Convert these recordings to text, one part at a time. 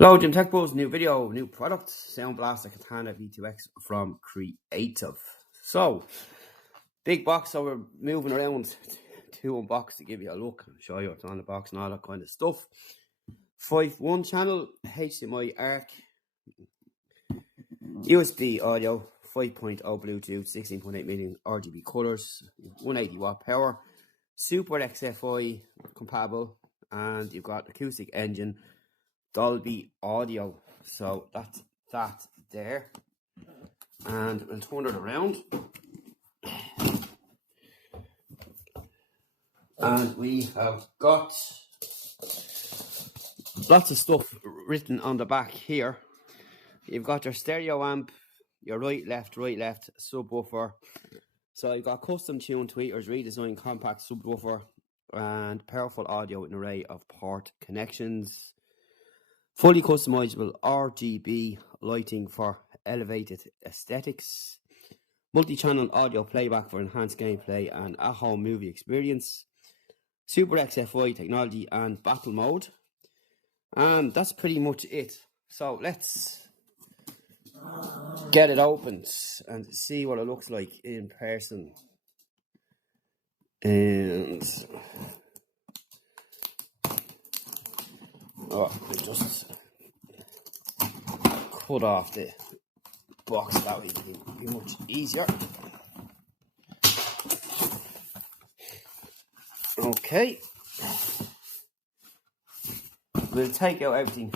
Hello, Jim Tech Bros. New video, new product, Sound Blaster Katana V2X from Creative. So, big box, so we're moving around to unbox to give you a look and show you what's on the box and all that kind of stuff. 5.1 channel, HDMI ARC, USB audio, 5.0 Bluetooth, 16.8 million RGB colors, 180 watt power, Super XFI compatible, and you've got acoustic engine, Dolby audio. So that's that there, and we'll turn it around, and we have got lots of stuff written on the back here. You've got your stereo amp, your right left subwoofer. So you've got custom tuned tweeters, redesigned compact subwoofer, and powerful audio with an array of port connections. Fully customizable RGB lighting for elevated aesthetics. Multi-channel audio playback for enhanced gameplay and at-home movie experience. Super XFI technology and battle mode. And that's pretty much it. So let's get it opened and see what it looks like in person. And just cut off the box, that way it'll be much easier. Okay, we'll take out everything.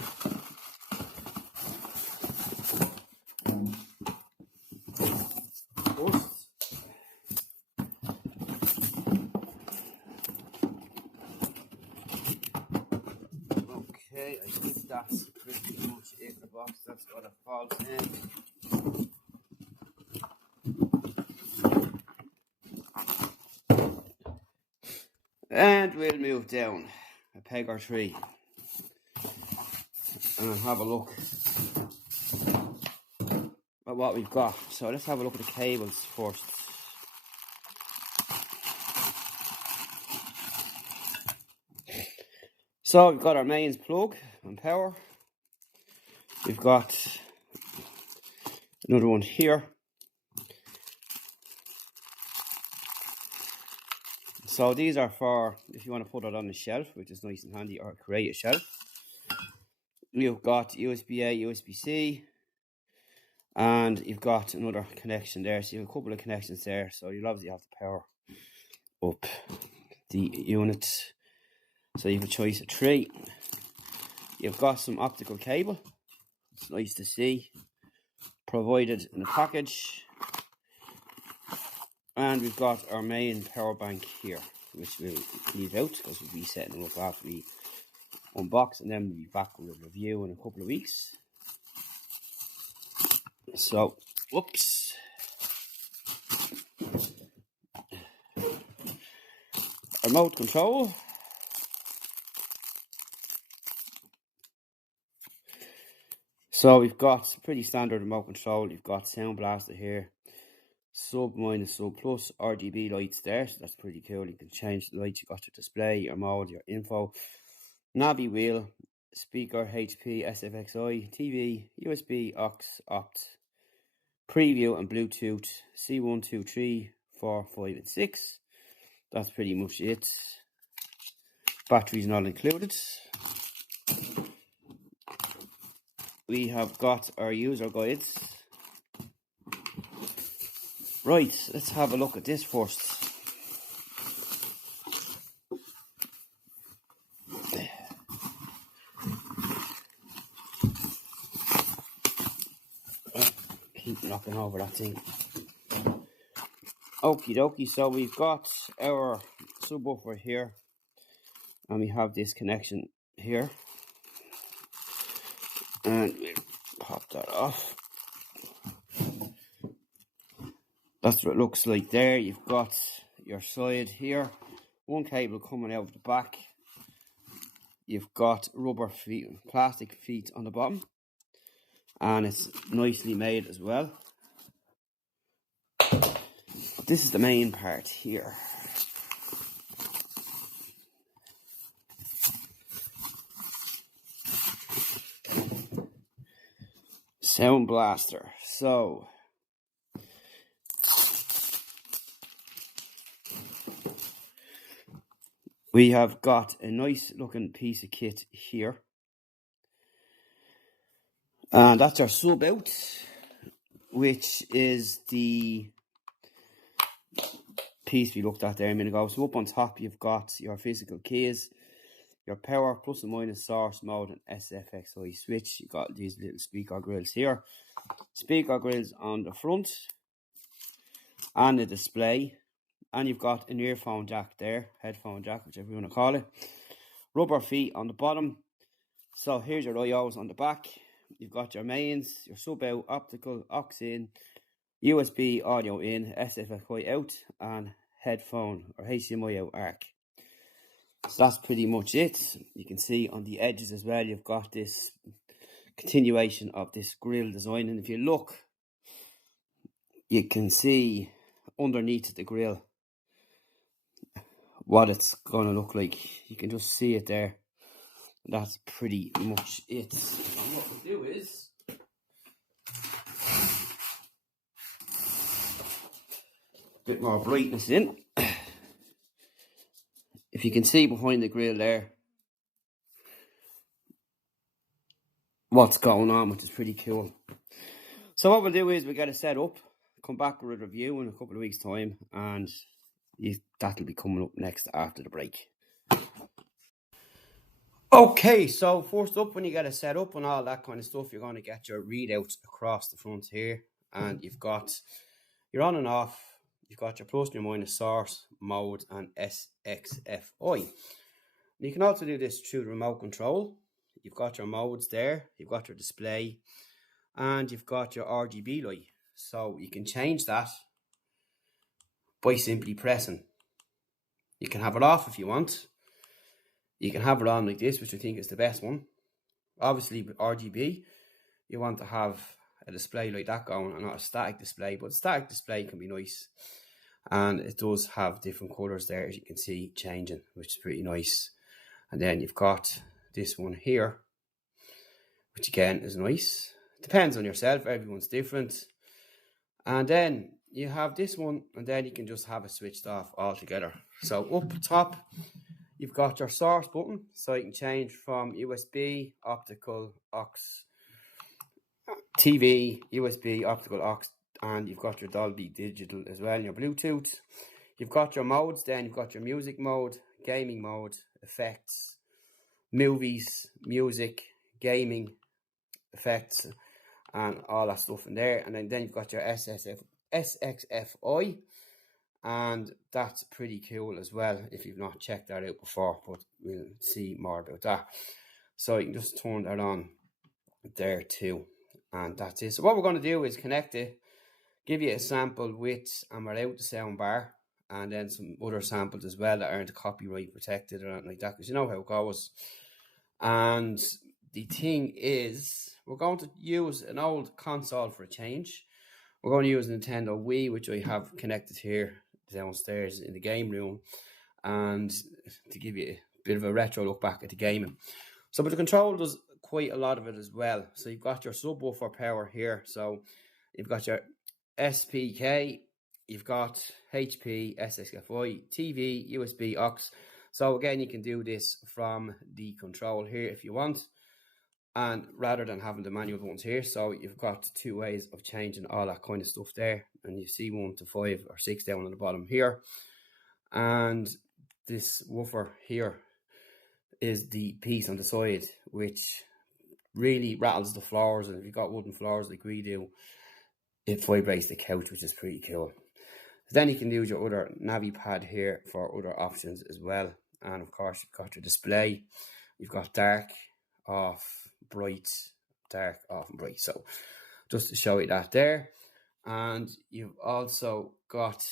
Okay, I think that's pretty much it. The box, that's what it falls in. And we'll move down a peg or three and have a look at what we've got. So let's have a look at the cables first. So we've got our mains plug and power. We've got another one here. So these are for if you want to put it on the shelf, which is nice and handy, or create a shelf. You've got USB-A, USB-C, and you've got another connection there. So you have a couple of connections there. So you'll obviously have to power up the unit. So you have a choice of three. You've got some optical cable. It's nice to see, provided in the package. And we've got our main power bank here, which we'll leave out because we'll be setting them up after we unbox, and then we'll be back with a review in a couple of weeks. So, whoops. Remote control. So we've got pretty standard remote control. You've got Sound Blaster here, sub, minus, sub, plus, RGB lights there. So that's pretty cool. You can change the lights. You've got your display, your mode, your info, Navi wheel, speaker, HP, SFXI, TV, USB, aux, opt, preview, and Bluetooth C1, 2, 3, 4, 5, and 6. That's pretty much it. Batteries not included. We have got our user guides. Right, let's have a look at this first. Keep knocking over that thing. Okie dokie, so we've got our subwoofer here, and we have this connection here. And we'll pop that off. That's what it looks like there. You've got your side here, one cable coming out of the back. You've got rubber feet, plastic feet on the bottom, and it's nicely made as well. This is the main part here. Sound Blaster. So we have got a nice looking piece of kit here, and that's our sub out, which is the piece we looked at there a minute ago. So up on top you've got your physical keys, your power, plus and minus, source, mode and SFXI switch. You've got these little speaker grills here, speaker grills on the front and the display, and you've got an earphone jack there, headphone jack, whichever you want to call it, rubber feet on the bottom. So here's your IOs on the back. You've got your mains, your sub out, optical, aux in, USB audio in, SFXI out, and headphone or HDMI out ARC. So that's pretty much it. You can see on the edges as well, you've got this continuation of this grill design, and if you look, you can see underneath the grill what it's gonna look like. You can just see it there. That's pretty much it. And what we'll do is a bit more brightness in. If you can see behind the grill there what's going on, which is pretty cool. So what we'll do is we'll get it set up, come back with a review in a couple of weeks time, and that'll be coming up next after the break. Okay, so first up, when you get it set up and all that kind of stuff, you're going to get your readouts across the front here, and you've got your on and off, you've got your plus and your minus, source, mode and SXFI. You can also do this through the remote control. You've got your modes there, you've got your display, and you've got your RGB light. So you can change that by simply pressing. You can have it off if you want. You can have it on like this, which I think is the best one. Obviously with RGB, you want to have a display like that going and not a static display, but static display can be nice. And it does have different colours there, as you can see, changing, which is pretty nice. And then you've got this one here, which again is nice. Depends on yourself, everyone's different. And then you have this one, and then you can just have it switched off altogether. So up top, you've got your source button, so you can change from USB, optical, aux, TV, USB, optical, aux, and you've got your Dolby Digital as well, and your Bluetooth. You've got your modes, then you've got your music mode, gaming mode, effects, movies, music, gaming, effects, and all that stuff in there. And then you've got your SXFI, and that's pretty cool as well if you've not checked that out before, but we'll see more about that. So you can just turn that on there too, and that's it. So what we're going to do is connect it, give you a sample with and without the sound bar, and then some other samples as well that aren't copyright protected or anything like that, because you know how it goes. And the thing is, we're going to use an old console for a change. We're going to use a Nintendo Wii, which I have connected here downstairs in the game room, and to give you a bit of a retro look back at the gaming. So, but the control does quite a lot of it as well. So you've got your subwoofer power here. So you've got your SPK, you've got HP, SXFI, TV, USB, aux. So again, you can do this from the control here if you want, and rather than having the manual ones here. So you've got two ways of changing all that kind of stuff there, and you see 1 to 5 or 6 down on the bottom here. And this woofer here is the piece on the side which really rattles the floors, and if you've got wooden floors like we do, it vibrates the couch, which is pretty cool. Then you can use your other navi pad here for other options as well. And of course, you've got your display. You've got dark, off, bright, dark, off and bright. So just to show you that there. And you've also got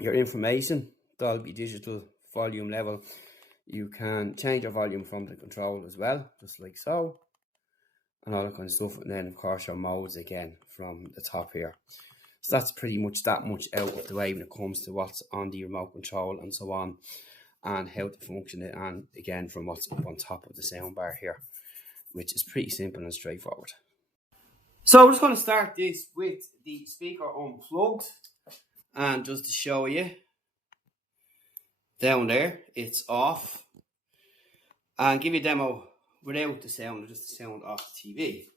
your information, Dolby Digital, volume level. You can change your volume from the control as well, just like so, and all that kind of stuff. And then of course your modes again from the top here. So that's pretty much that much out of the way when it comes to what's on the remote control and so on, and how to function it, and again from what's up on top of the soundbar here, which is pretty simple and straightforward. So we're just going to start this with the speaker unplugged, and just to show you, down there it's off, and give you a demo without the sound, just the sound off the TV.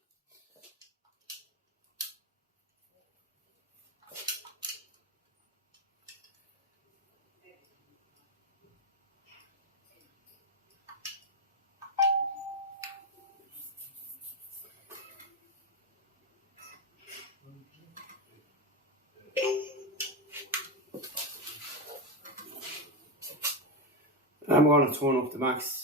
I'm going to turn up the max.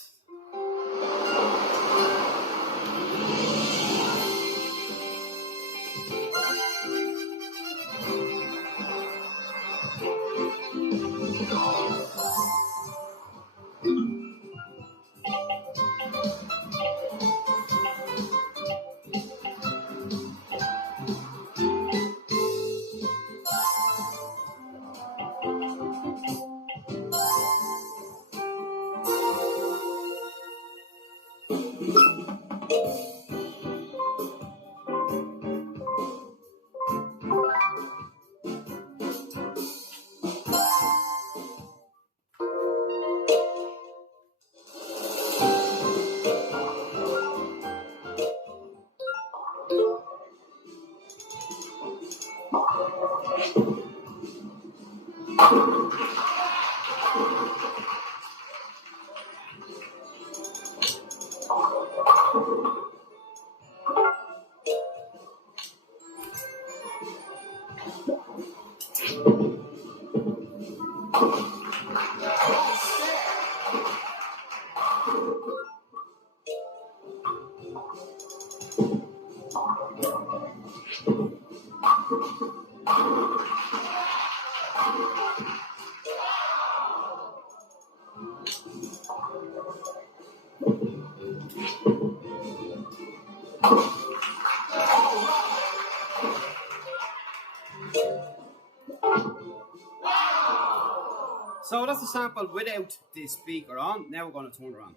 So that's the sample without the speaker on. Now we're going to turn it on.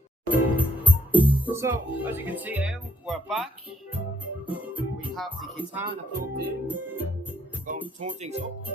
So as you can see now, we're back. We have the Katana plugged in. We're going to turn things up.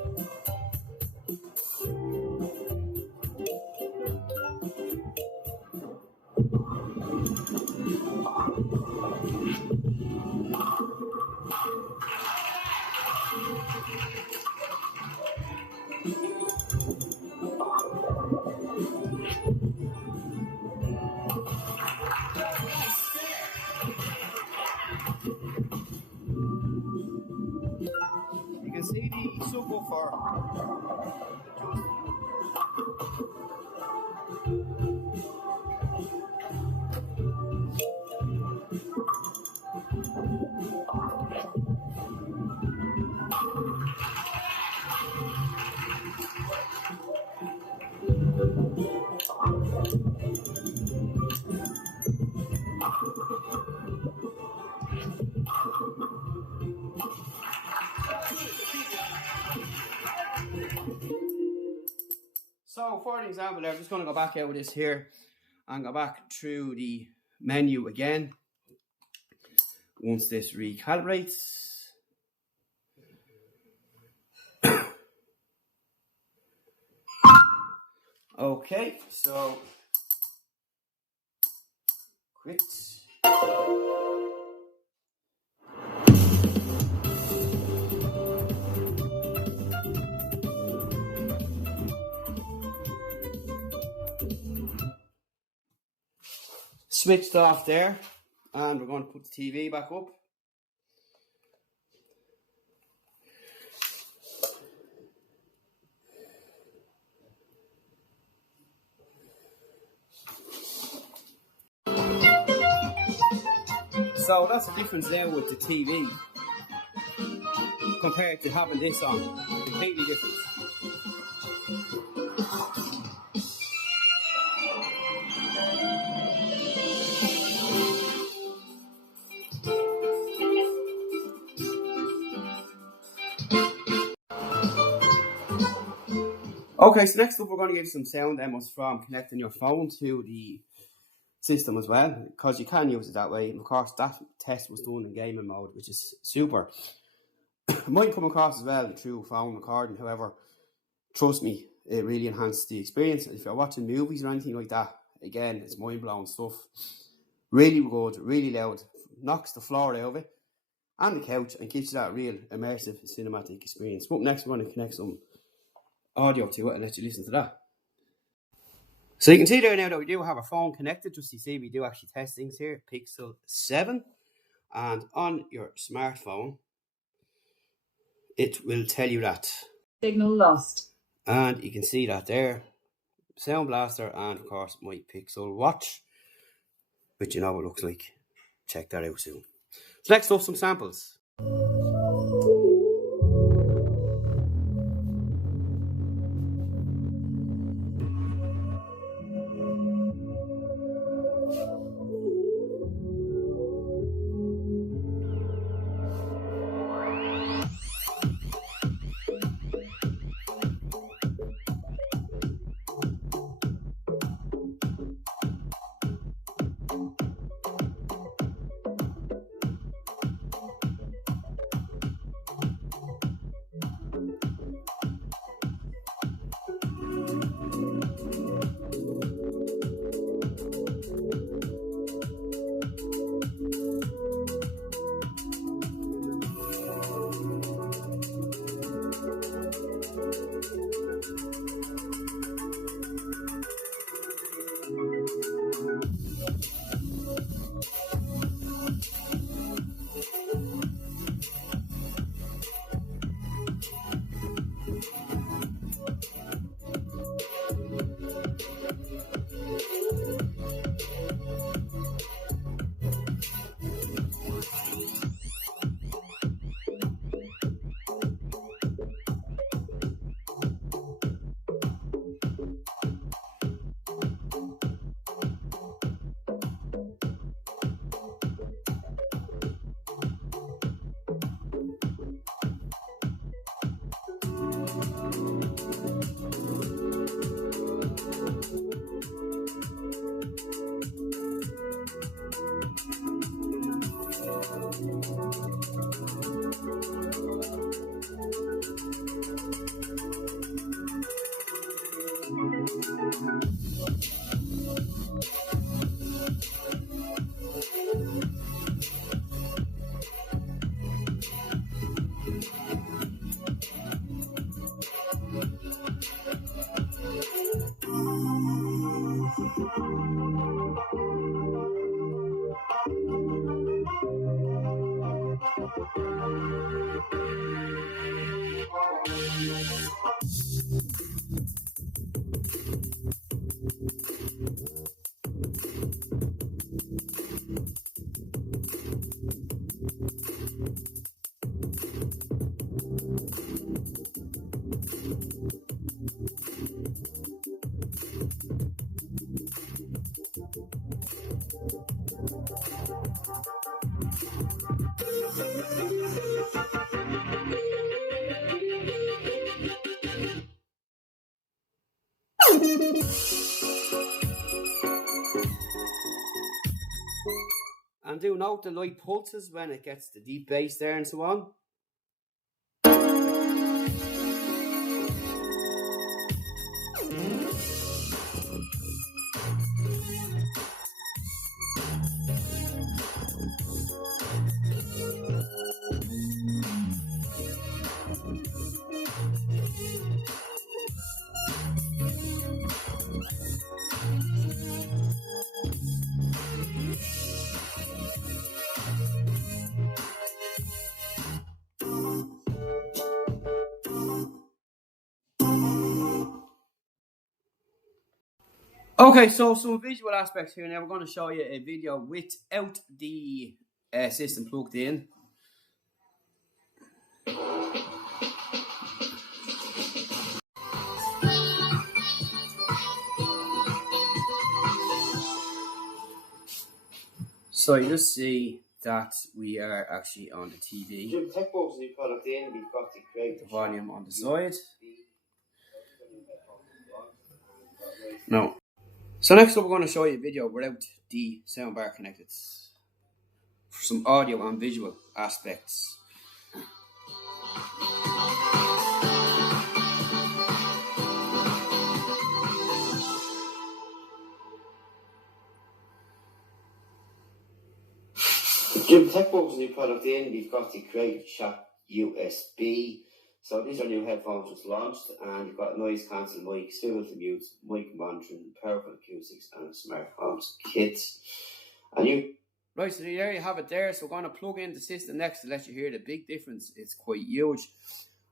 You can see the subwoofer. So for an example there, I'm just going to go back out with this here and go back through the menu again once this recalibrates. Okay, so quit. Switched off there, and we're going to put the TV back up. So that's the difference there with the TV compared to having this on. Completely different. Okay, so next up we're going to give some sound demos from connecting your phone to the system as well, because you can use it that way. And of course, that test was done in gaming mode, which is super. It might come across as well through phone recording, however, trust me, it really enhances the experience. If you're watching movies or anything like that, again, it's mind-blowing stuff. Really good, really loud, knocks the floor out of it and the couch and gives you that real immersive cinematic experience. But next, we're going to connect some audio to it and let you listen to that. So you can see there now that we do have our phone connected. Just to see, we do actually test things here. Pixel 7. And on your smartphone, it will tell you that. Signal lost. And you can see that there. Sound Blaster and, of course, my Pixel watch. Which you know what it looks like. Check that out soon. So next up, some samples. And do note the light pulses when it gets the deep bass there and so on. Okay, so some visual aspects here. Now we're going to show you a video without the system plugged in. So you just see that we are actually on the TV. The volume on the side. No. So next up we're going to show you a video without the soundbar connected for some audio and visual aspects. Jim, tech box new product in. We've got the Creative Chat USB. So these are new headphones just launched, and you've got noise cancel mic, swivel to mute, mic monitoring, powerful acoustics, and a smart homes kit. And you right, so there you have it there. So we're going to plug in the system next to let you hear the big difference. It's quite huge.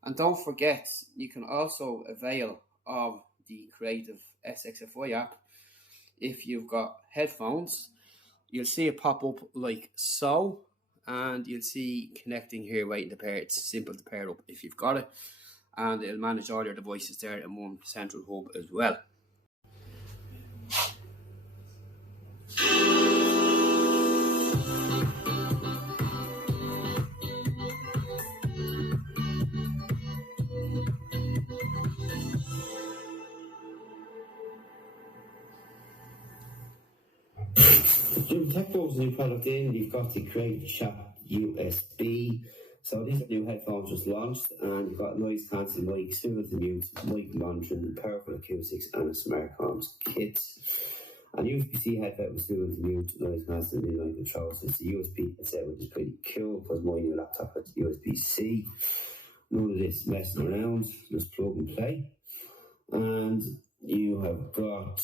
And don't forget, you can also avail of the Creative SXFI app if you've got headphones. You'll see it pop up like so, and you'll see connecting here waiting to pair. It's simple to pair up if you've got it, and it'll manage all your devices there in one central hub as well. Jim, tech box new product in. We've got the Creative Chat USB. So these are new headphones just launched, and you've got noise cancel mic, swivel to mute, mic monitoring, powerful acoustics, and a smart homes kit. And USB-C headphones, swivel to mute, noise cancel, inline control. So it's a USB headset, which is pretty cool because my new laptop has USB-C. None of this messing around, just plug and play. And you have got,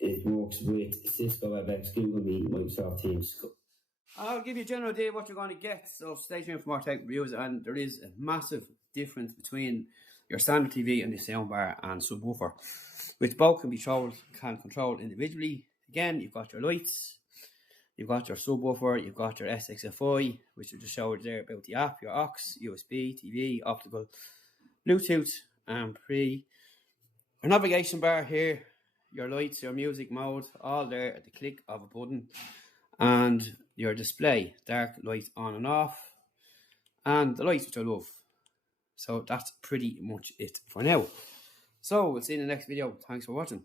it works with Cisco WebEx, Google Meet, Microsoft Teams. I'll give you a general idea of what you're going to get, so stay tuned for more tech reviews. And there is a massive difference between your standard TV and the soundbar and subwoofer, which both can be controlled individually. Again, you've got your lights, you've got your subwoofer, you've got your SXFI, which I just showed there about the app, your aux, USB, TV, optical, Bluetooth, and pre. Your navigation bar here, your lights, your music mode, all there at the click of a button. And your display, dark light on and off, and the lights, which I love. So that's pretty much it for now. So we'll see you in the next video. Thanks for watching.